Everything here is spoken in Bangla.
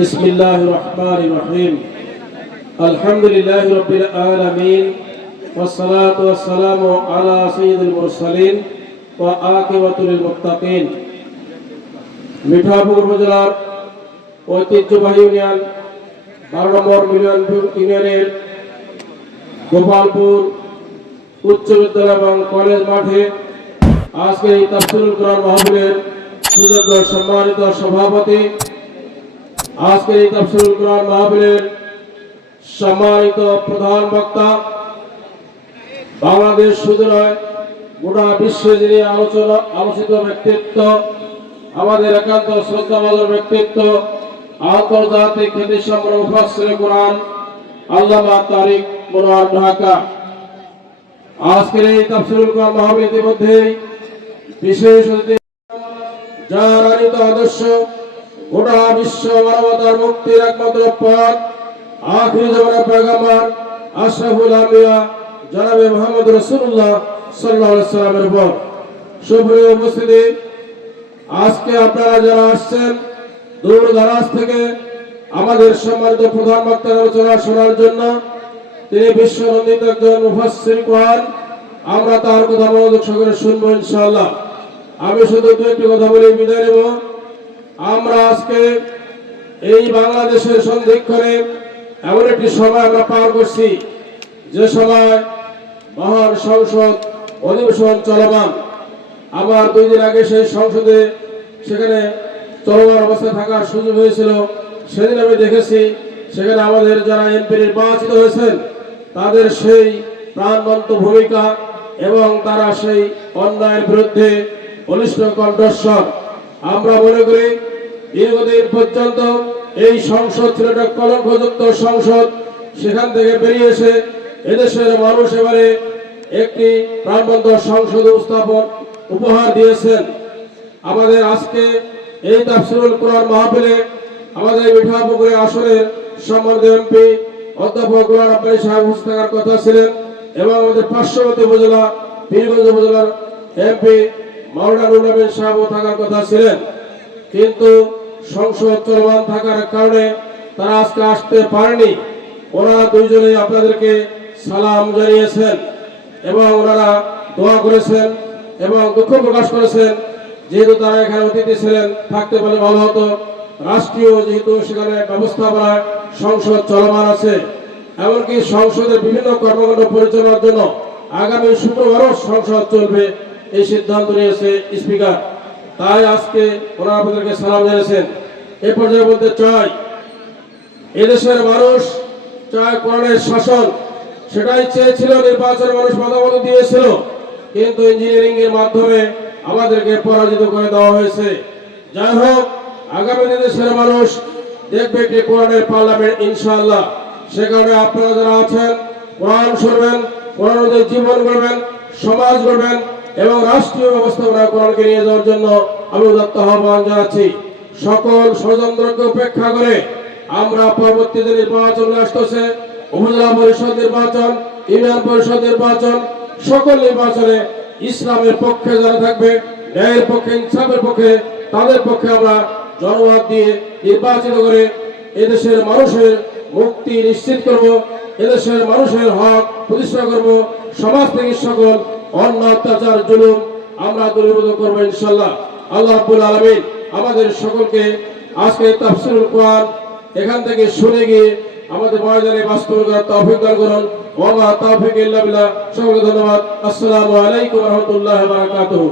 বিসমিল্লাহির রহমানির রহিম আলহামদুলিল্লাহি রাব্বিল আলামিন ওয়াসসালাতু ওয়াসসালামু আলা সাইয়্যিদিল মুরসালিন ওয়া আকিবাতুল মুত্তাকিন। মিঠাপুকুর উপজেলার ঐতিহ্যবাহী ইউনিয়ন 12 নম্বর ইউনিয়নের গোপালপুর উচ্চ বিদ্যালয় এবং কলেজ মাঠে আজকে এই তাফসীরুল কোরআন মাহফিলের সুযোগ্য সম্মানিত সভাপতি, আজকে এই তাফসীরুল কোরআন মাহফিলের সম্মানিত প্রধান বক্তা, বাংলাদেশ শুধু নয় গোটা বিশ্বে যিনি আলোচিত ব্যক্তিত্ব, আমাদের একান্ত শ্রদ্ধাভাজন ব্যক্তিত্ব, আন্তর্জাতিক খ্যাতিসম্পন্ন মুফাসসিরে কোরআন আল্লামা তারিক মনোয়ার ঢাকা। আজকের এই তাফসীরুল কোরআন মাহফিল ইতিমধ্যেই বিশেষ অতিথি, যার আনিত আদর্শ গোটা বিশ্ব মানবতার মুক্তির একমাত্র পথ, আখির জামানার পয়গম্বর আশরাফুল আম্বিয়া জনাবে মুহাম্মদ রাসূলুল্লাহ সাল্লাল্লাহু আলাইহি ওয়াসাল্লামের উপর। সুপ্রিয় উপস্থিতি, আজকে আপনারা যারা আসছেন দূর দরাজ থেকে আমাদের সম্মানিত প্রধান বক্তার আলোচনা শোনার জন্য, তিনি বিশ্বনন্দিত একজন মুফাসসির কোরআন, আমরা তার কথা মনোযোগ সহকারে শুনবো ইনশাআল্লাহ। আমি শুধু দু একটি কথা বলে বিদায় নেব। আমরা আজকে এই বাংলাদেশের সন্ধিক্ষণে এমন একটি সময় আমরা পার করছি, যে সময় মহান সংসদ অধিবেশন চলমান। আমার 2 দিন আগে সেই সংসদে সেখানে চলমান অবস্থায় থাকার সুযোগ হয়েছিল। সেদিন আমি দেখেছি সেখানে আমাদের যারা এমপি নির্বাচিত হয়েছেন তাদের সেই প্রাণবন্ত ভূমিকা এবং তারা সেই অন্যায়ের বিরুদ্ধে বলিষ্ঠ কণ্ঠস্বর। আমরা মনে করি দীর্ঘদিন পর্যন্ত এই সংসদ ছিল একটা কলঙ্কযুক্ত সংসদ। সেখান থেকে বেরিয়ে এসে এদেশের মানুষ এবারে একটি প্রাণবন্ত সংসদ উপহার দিয়েছেন। আমাদের আজকে এই তাফসীরুল কোরআন মাহফিলে আমাদের মিঠাপুকুরের আসরের সম্মানিত এমপি অধ্যাপক গোলাম আব্বাস সাহেব উপস্থিত থাকার কথা ছিলেন এবং আমাদের পার্শ্ববর্তী উপজেলা পীরগঞ্জ উপজেলার এমপি মাওলানা নুরুল আমিন সাহেবও থাকার কথা ছিলেন, কিন্তু সংসদ চলমান থাকার কারণে তারা আজকে আসতে পারেনি। ওনারা দুইজনেই আপনাদেরকে সালাম জানিয়েছেন এবং ওনারা দোয়া করেছেন এবং দুঃখ প্রকাশ করেছেন, যেহেতু তারা এখানে অতিথি ছিলেন, থাকতে পারলে ভালো হতো। রাষ্ট্রীয় যেহেতু সেখানে ব্যবস্থাপনায় সংসদ চলমান আছে, এমনকি সংসদের বিভিন্ন কর্মকাণ্ড পরিচালনার জন্য আগামী শুক্রবারও সংসদ চলবে, এই সিদ্ধান্ত নিয়েছে স্পিকার। তাই আজকে ওনারা আপনাদেরকে সালাম জানিয়েছেন। এ পর্যায়ে বলতে চাই, এদেশের মানুষ চায় কোরআনের শাসন, সেটাই চেয়েছিল। নির্বাচনের মানুষ মতামত দিয়েছিল, কিন্তু ইঞ্জিনিয়ারিং এর মাধ্যমে আমাদেরকে পরাজিত করে দেওয়া হয়েছে। যাই হোক, আগামী দিনে দেশের মানুষ দেখবে একটি কোরআনের পার্লামেন্ট ইনশাআল্লাহ। সে কারণে আপনারা যারা আছেন কোরআন শুনবেন, কোরআন অনুযায়ী জীবন গড়বেন, সমাজ গড়বেন এবং রাষ্ট্রীয় ব্যবস্থাপনায় কোরআনকে নিয়ে যাওয়ার জন্য আমি উদাত্ত আহ্বান জানাচ্ছি। সকল ষড়যন্ত্রকে উপেক্ষা করে আমরা পরবর্তী যে নির্বাচন আসতেছে, উপজেলা পরিষদ নির্বাচন, ইউনিয়ন পরিষদ নির্বাচন, সকল নির্বাচনে ইসলামের পক্ষে যারা থাকবে, ন্যায়ের পক্ষে, ইনসাফের পক্ষে, তাদের পক্ষে আমরা জনমত দিয়ে নির্বাচিত করে এদেশের মানুষের মুক্তি নিশ্চিত করব, এদেশের মানুষের হক প্রতিষ্ঠা করব, সমাজ থেকে সকল অন্য অত্যাচার জুলুম আমরা দূরীভূত করবো ইনশাআল্লাহ। আল্লাহ রাব্বুল আলামিন আমাদের সকলকে আজকে তাফসীরুল কোরআন এখান থেকে শুনে গিয়ে আমাদের ময়দানে বাস্তবায়ন করার তৌফিক দান করুন। ওয়া মা তাওফীক ইল্লা বিল্লাহ। সকলকে ধন্যবাদ। আসসালামু আলাইকুম ওয়া রাহমাতুল্লাহি ওয়া বারাকাতুহু।